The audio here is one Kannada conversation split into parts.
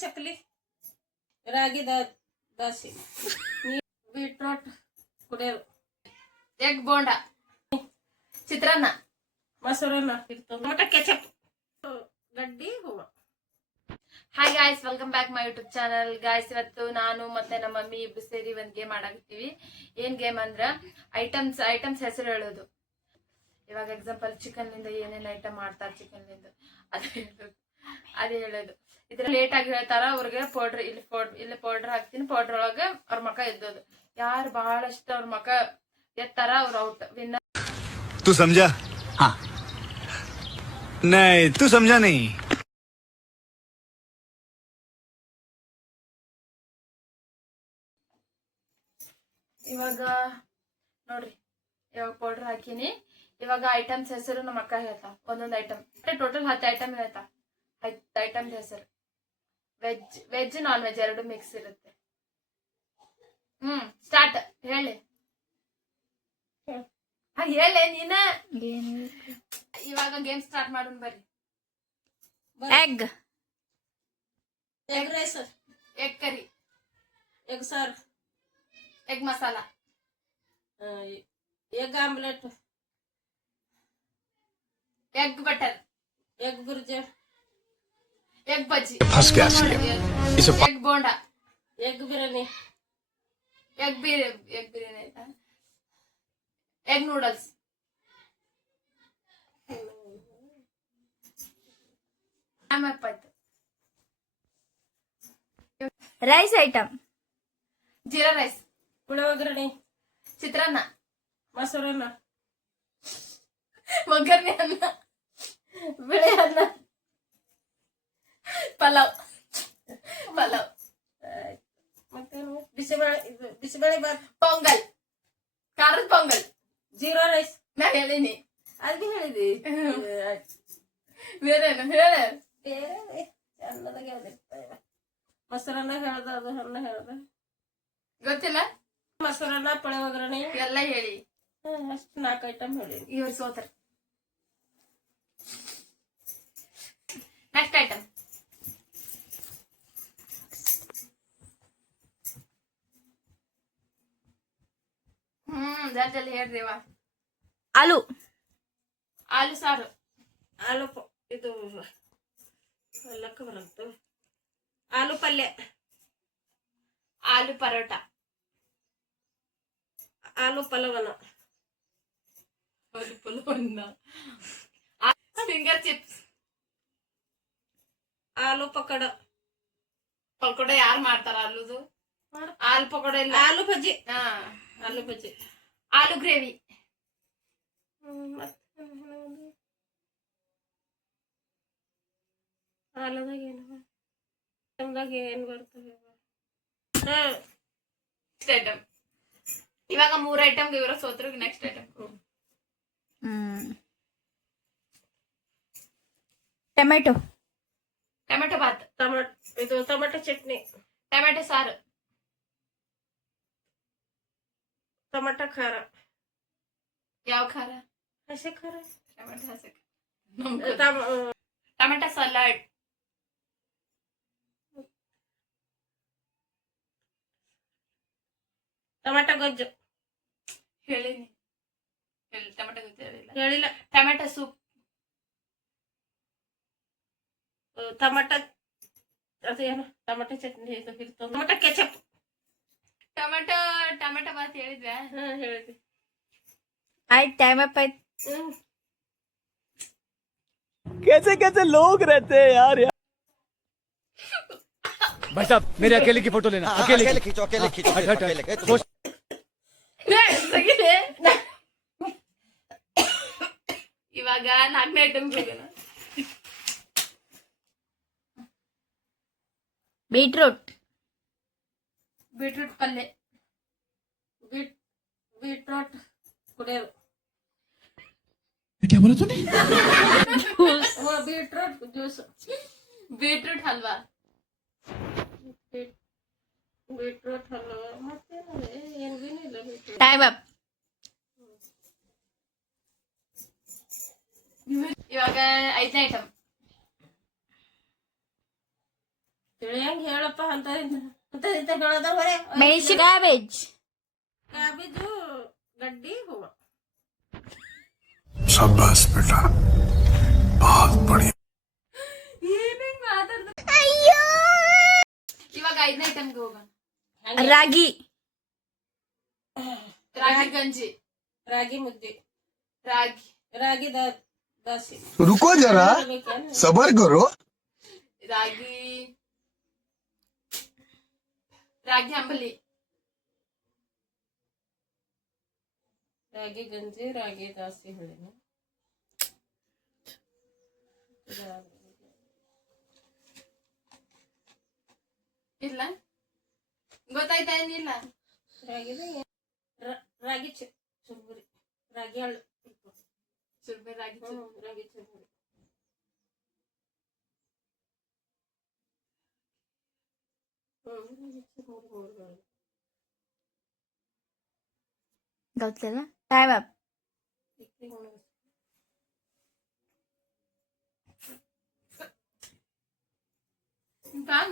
ಚಕ್ಲಿ, ರಾಗಿ ದೋಸೆ, ಬೀಟ್ರೋಟ್ ಕುಡಿಯೋದು, ಎಗ್ ಬೋಂಡ, ಚಿತ್ರಾನ್ನ, ಮೊಸರನ್ನ, ಟೊಮೆಟೊ ಕೆಚಪ್, ಗಡ್ಡಿ ಹೂವು. Hi guys, welcome back my YouTube channel. Guys, ಇವತ್ತು ನಾನು ಮತ್ತೆ ನಮ್ಮ ಮಮ್ಮಿ ಇಬ್ರು ಸೇರಿ ಒಂದ್ ಗೇಮ್ ಆಡಾಕತ್ತೀವಿ. ಏನ್ ಗೇಮ್ ಅಂದ್ರ ಐಟಮ್ಸ್ ಹೆಸರು ಹೇಳೋದು. ಇವಾಗ ಎಕ್ಸಾಂಪಲ್ ಚಿಕನ್ ನಿಂದ ಏನೇನ್ ಐಟಮ್ ಮಾಡ್ತಾರ, ಚಿಕನ್ ನಿಂದ ಅದೇ ಹೇಳೋದು. ಇದ್ರ ಲೇಟ್ ಆಗಿ ಹೇಳ್ತಾರ ಅವ್ರಿಗೆ ಪೌಡ್ರ್ ಇಲ್ಲಿ ಪೌಡ್ರ್ ಹಾಕ್ತೀನಿ. ಪೌಡ್ರ್ ಒಳಗ ಅವ್ರ ಮಕ ಎದ್ದೋದು. ಯಾರು ಬಹಳಷ್ಟು ಅವ್ರ ಮಕ ಎತ್ತಾರ ಅವ್ರ ಔಟ್, ವಿನ್ನರ್. तू समझा? हाँ नहीं तू समझा नहीं. ಇವಾಗ ನೋಡ್ರಿ, ಇವಾಗ ಪೌಡರ್ ಹಾಕಿನಿ. ಇವಾಗ ಐಟಮ್ಸ್ ಹೆಸರು ನಮ್ಮ ಅಕ್ಕ ಹೇಳ್ತಾ, ಒಂದೊಂದು ಐಟಮ್ ಟೋಟಲ್ 10 ಐಟಮ್ ಹೇಳ್ತಾ. 10 ಐಟಮ್ ಹೆಸರು, ವೆಜ್ ನಾನ್ ವೆಜ್ ಎರಡು ಮಿಕ್ಸ್ ಇರುತ್ತೆ. ಸ್ಟಾರ್ಟ್. ಹೇಳಿ ಹೇಳೆ ನೀನ. ಇವಾಗ ಗೇಮ್ ಸ್ಟಾರ್ಟ್ ಮಾಡೋಣ ಬರ್ರಿ. Egg rice, egg curry, egg ಸಾರು, egg masala, egg omelette, egg butter, egg bhurji, egg bajji, egg bonda, egg biryani, egg biryani ಆಯ್ತಾ, ಎಗ್ ನೂಡಲ್ಸ್, ಆಯ್ತು. ರೈಸ್ ಐಟಮ್, ಜೀರಾ ರೈಸ್, ಪುಳಿಯೋಗರಣೆ, ಚಿತ್ರಾನ್ನ, ಮೊಸರನ್ನ, ಒಗ್ಗರಣೆ ಅನ್ನ, ಬಿಳಿ ಅನ್ನ, ಪಲಾವ್, ಬಿಸಿಬೇಳೆ ಬಾತ್, ಪೊಂಗಲ್, ಖಾರದ ಪೊಂಗಲ್, ಜೀರಾ ರೈಸ್. ನಾ ಹೇಳಿನಿ. ಅದು ಹೇಳಿದಿ ಬೇರೇನು ಹೇಳ. ಬೇರೆ ಚಂದದಾಗ ಯಾವ್ದಿರ್ತಾವ. ಮೊಸರನ್ನ ಹೇಳ್ದ, ಅದು ಅನ್ನ ಹೇಳ್ದ, ಗೊತ್ತಿಲ್ಲ. ಮೊಸರನ್ನ, ಪುಳಿಯೋಗರಣೆ ಎಲ್ಲ ಹೇಳಿ. ಅಷ್ಟು 4 ಐಟಮ್ ಹೇಳಿ. ಇವ್ರು ಸೋತರ. Next item. ಜಲ್ದಿ ಹೇಳ್ರಿವಾ. ಆಲೂ ಸಾರು, ಇದು ಲೆಕ್ಕ ಬರಂತು. ಆಲೂ ಪಲ್ಯ, ಆಲೂ ಪರೋಟ, ಆಲೂ ಪಲವನ, ಫಿಂಗರ್ ಚಿಪ್ಸ್, ಆಲೂ ಪಕೋಡ. ಪಕೋಡ ಯಾರು ಮಾಡ್ತಾರ? ಆಲೂದು ಆಲೂ ಪಕೋಡ ಇಲ್ಲ, ಆಲೂ ಬಜ್ಜಿ. ಆಲೂ ಬಜ್ಜಿ, ಆಲೂ ಗ್ರೇವಿ, ಆಲೂದಾಗ ಏನು ಬರ್ತದೆ? Next item. ಇವಾಗ 3 ಐಟಮ್ ಇವರು ಸೋತ್ರು. Next item. Tomato bath, tomato chutney, tomato ಸಾರು, ಟೊಮೆಟೊ ಖಾರ. ಯಾವ ಖಾರ? ಹಸಿ ಖಾರ. ಟೊಮೆಟೊ ಹಸಿ. ಟೊಮೆಟೊ ಸಲಾಡ್, ಟೊಮೆಟೊ ಗೊಜ್ಜು. ಹೇಳಿನಿ. ಟೊಮೆಟೊ ಗೊಜ್ಜು ಹೇಳಿಲ್ಲ. ಟೊಮೆಟೊ ಸೂಪ್, ಟೊಮೆಟೊ ಅದೇನು tomato chutney, tomato ketchup. Tomato bath ಹೇಳಿದ್ವಾ? ಹೇಳಿದ್ವಿ. ಆಯ್ತು, ಟೈಮ್ ಅಪ್ ಆಯ್ತು. कैसे कैसे लोग रहते हैं यार. भाई साहब मेरे अकेले की फोटो लेना. अकेले खींचो. ಇವಾಗ 4ನೇ ಐಟಮ್ ಹೋಗೋಣ. ಬೀಟ್ರೂಟ್ ಪಲ್ಯ, ಬೀಟ್ರೋಟ್ ಕುಡಿಯೋದು. क्या बोला तूने? Beetroot juice, beetroot halwa, beetroot halwa. ಮತ್ತೇನು ಇಲ್ಲ. Time up. ಇವಾಗ 5ನೇ ಐಟಮ್. ತಿಳಿಯಂಗ್ ಹೇಳಪ್ಪ ಅಂತ ಹೇಳೋದ ಹೊರೆ ಮೆಣಸಿ ಕ್ಯಾಬೇಜ್ ಕ್ಯಾಬೇಜು ಗಡ್ಡಿ ಹೂವ. शाबाश बेटा बहुत बढ़िया. ಏನೇನ್ ಮಾತಾಡ್ದ. ಇವಾಗ 5ನೇ ಐಟಮ್ಗೆ ಹೋಗೋಣ. ರಾಗಿ ರಾಗಿ ಗಂಜಿ, ರಾಗಿ ಮುದ್ದೆ, ರಾಗಿ ರಾಗಿ ದೋಸೆ. रुको जरा सबर करो. ರಾಗಿ ರಾಗಿ ಅಂಬಲಿ, ರಾಗಿ ಗಂಜಿ, ರಾಗಿ ದೋಸೆ ಹೇಳಿನ. ಇಲ್ಲ ಗೊತ್ತಾಯ್ತಾ ಏನಿಲ್ಲ. ರಾಗಿ ಚುರ್ಮುರಿ, ರಾಗಿ ಹಳ್ಳು, ಸುರ್ಬೆ ರಾಗಿ ರಾಗಿ ಚುರ್ಮುರಿ. ಗೊತ್ತಿಲ್ಲ. Time up.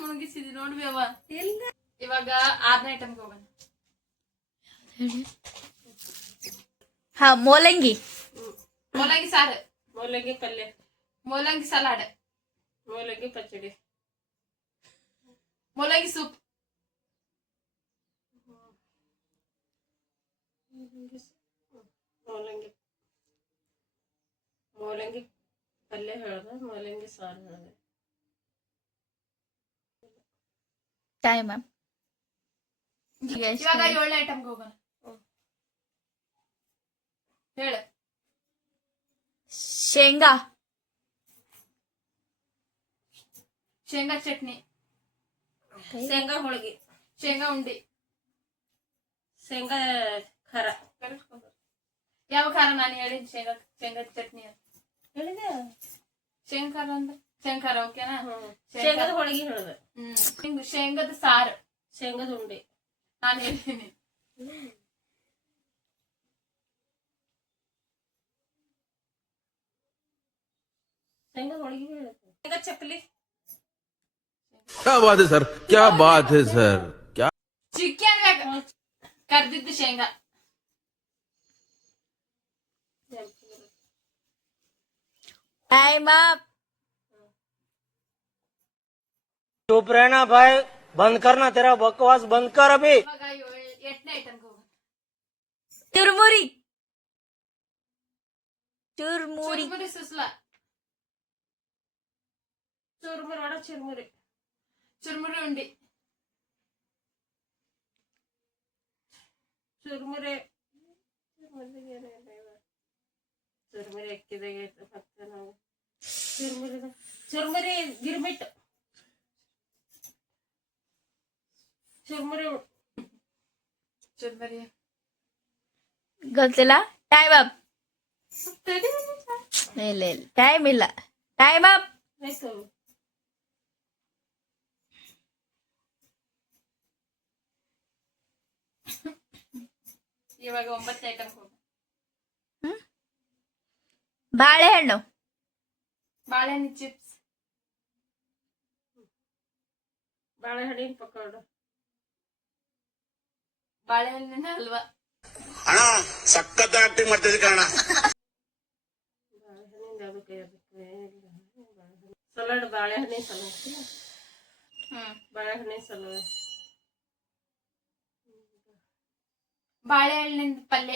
ಮುಗಿಸಿದಿ ನೋಡ್ವಿ ಅವ. ಇಲ್ಲ ಇವಾಗ 6ನೇ ಐಟಮ್ಗೆ ಹೋಗೋಣ. ಹಾ, ಮೂಲಂಗಿ ಮೂಲಂಗಿ ಸಾರು, ಮೂಲಂಗಿ ಪಲ್ಯ, ಮೂಲಂಗಿ ಸಲಾಡ್, ಮೂಲಂಗಿ ಪಚ್ಚಡಿ, ಮೂಲಂಗಿ ಸೂಪ್, ಮೂಲಂಗಿ ಮೂಲಂಗಿ ಪಲ್ಯ ಹೇಳ್ದ, ಮೂಲಂಗಿ ಸಾರು ಹೇಳ್ದೆ. Time up. ಇವಾಗ 7ನೇ ಐಟಮ್ಗೆ ಹೋಗೋಣ. ಹೇಳ. ಶೇಂಗಾ ಶೇಂಗಾ ಚಟ್ನಿ, ಶೇಂಗಾ ಹೋಳಿಗೆ, ಶೇಂಗಾ ಉಂಡಿ, ಶೇಂಗಾ ಖಾರ. ಯಾವ ಖಾರ ನಾನು ಹೇಳಿದ್? ಶೇಂಗಾ ಚಟ್ನಿ ಅಂತ ಹೇಳಿದೆ. ಶೇಂಗಾ ಖಾರ ಅಂದ್ರೆ ಶೇಂಗಾ ಖಾರ ಓಕೆನಾ? ಶೇಂಗಾದ ಹೋಳಿಗೆ ಹೇಳ್ದೆ. ಶೇಂಗದ ಸಾರು, ಶೇಂಗಾದ ಉಂಡೆ ನಾನು ಹೇಳ್ತೀನಿ. ಶೇಂಗಾ ಹೋಳಿಗೆ ಹೇಳುತ್ತೆ. ಶೇಂಗಾ ಚಕ್ಕಲಿ. क्या बात है सर, क्या बात है सर, क्या ಚಿಕನ್ ಕರ್ದಿದ್ದು ಶೇಂಗಾ. Time up. चुप रहना भाई, बंद करना, तेरा बकवास बंद कर अभी. ಇವಾಗ 8ನೇ ಐಟಮ್ಗೆ ಹೋಗೋಣ. ಚುರ್ಮುರಿ ಚುರ್ಮುರಿ ಚುರ್ಮುರಿ ಸುಸ್ಲ, ಚುರ್ಮುರಿ ಒಣ ಚುರ್ಮುರಿ, ಚುರ್ಮುರಿ ಉಂಡಿ, ಚುರ್ಮುರಿ ಚುರ್ಮುರಿ ಅಕ್ಕಿದಾಗ ಮತ್ತೆ ನಾವು ಚುರ್ಮುರಿ ಗಿರ್ಮಿಟ್, ಚುರ್ಮುರಿ ಚುರ್ಮುರಿ ಗೊತ್ತಿಲ್ಲ. Time up. ಇಲ್ಲ ಇಲ್ಲ, ಟೈಮ್ ಇಲ್ಲ. Time up. ಆಯ್ತು. ಇವಾಗ 9ನೇ ಐಟಮ್ಗೆ ಹೋಗೋಣ. ಬಾಳೆಹಣ್ಣು, ಬಾಳೆಹಣ್ಣು ಚಿಪ್ಸ್, ಬಾಳೆಹಣ್ಣಿನ ಪಕೋಡ, ಬಾಳೆಹಣ್ಣಿನ ಹಲ್ವಾ, ಅಣ್ಣ ಸಖತ್ ಆಕ್ಟಿಂಗ್ ಮಾಡ್ತಿದ್ದೆ ಕಣ. ಬಾಳೆಹಣ್ಣಿಂದ ಅದಕ್ಕೆ ಸಲಾಡ್, ಬಾಳೆಹಣ್ಣಿನ ಸಲಾಡ್, ಬಾಳೆಹಣ್ಣಿನ ಸಲಾಡ್, ಬಾಳೆಹಣ್ಣಿನ ಪಲ್ಯ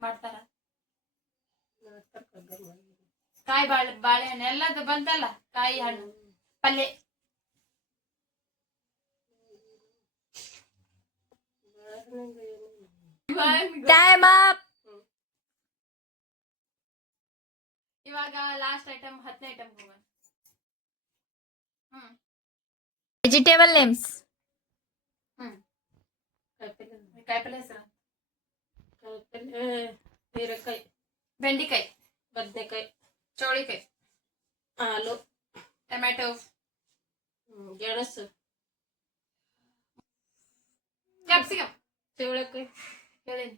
ಮಾಡ್ತಾರ. ಕಾಯಿ ಬಾಳೆಹಣ್ಣು ಎಲ್ಲದು ಬಂತಲ್ಲ, ಕಾಯಿ ಹಣ್ಣು ಪಲ್ಯ. Time up. ಇವಾಗ ಲಾಸ್ಟ್ ಐಟಮ್ 10ನೇ ಐಟಮ್ ಹೋಗೋಣ. Vegetable names. ಕಾಯಿಪಲ್ಯ ಹೆಸರು: ಹೀರೆಕಾಯಿ, ಬೆಂಡಿಕಾಯಿ, ಬದನೆಕಾಯಿ, ಚೌಳಿಕಾಯಿ, ಆಲೂ, ಟೊಮ್ಯಾಟೊ, ಗೆಣಸು, ಕ್ಯಾಪ್ಸಿಕಮ್, ಚೌಳೆಕಾಯಿ, ಹೇಳಿ,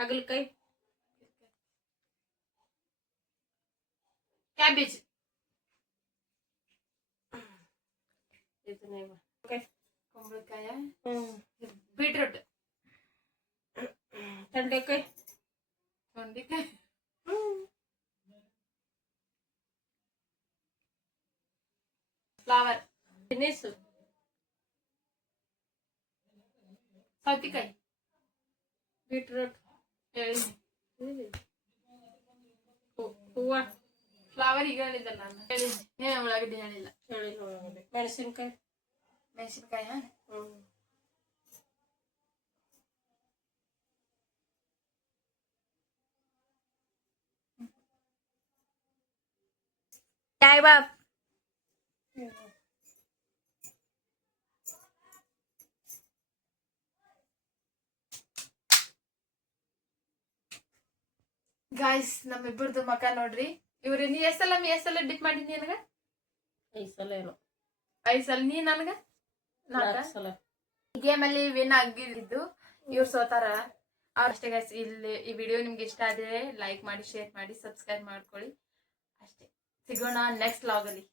ಹಾಗಲಕಾಯಿ, ಕ್ಯಾಬೇಜ್, ಇದನ್ನೇ ಓಕೆ. ಕುಂಬಳಕಾಯ, ಹ್ಮ್ ಬೀಟ್ರೂಟ್, ತೊಂಡೆಕಾಯಿ, ತೊಂಡೆಕಾಯಿ, ಫ್ಲವರ್, ಬಿನಿಸು, ಸೌತಿಕಾಯಿ, ಬೀಟ್ರೂಟ್, ಹೇಳಿನಿ, ಹೂವ, ಫ್ಲವರ್ ಈಗ ಹೇಳಿದ್ದಲ್ಲ ನಾನು ಹೇಳಿನಿ. ನೀವೇ ಉಳ್ಳಾಗಡ್ಡಿ ಹೇಳಿಲ್ಲ. ಹೇಳಿ ಮೆಣಸಿನ್ಕಾಯಿ, ಮೆಣಸಿನ್ಕಾಯ, ಹ್ಮ್ Time up. ಗಾಯ್ಸ್ ನಮ್ಮಿಬ್ಬರದು ಮಕ ನೋಡ್ರಿ. ಇವ್ರಿ ನೀ ಎಷ್ಟೆಲ್ಲ ಡಿಪ್ ಮಾಡಿದ್ನಿ ನನಗ? 5 ಸಲ ಏನೋ 5 ಸಲ. ನೀ ನನಗ 4 ಸಲ. ಗೇಮ್ ಅಲ್ಲಿ ವಿನ್ ಆಗಿದ್ದು ಇವ್ರು ಸೋತಾರ. ಅಷ್ಟೇ ಗೈಸ್. ಇಲ್ಲಿ ಈ ವಿಡಿಯೋ ನಿಮ್ಗೆ ಇಷ್ಟ ಆದ್ರೆ ಲೈಕ್ ಮಾಡಿ, ಶೇರ್ ಮಾಡಿ, ಸಬ್ಸ್ಕ್ರೈಬ್ ಮಾಡ್ಕೊಳ್ಳಿ. ಅಷ್ಟೇ. ಸಿಗೋಣ ನೆಕ್ಸ್ಟ್ ವ್ಲಾಗ್ ಅಲ್ಲಿ.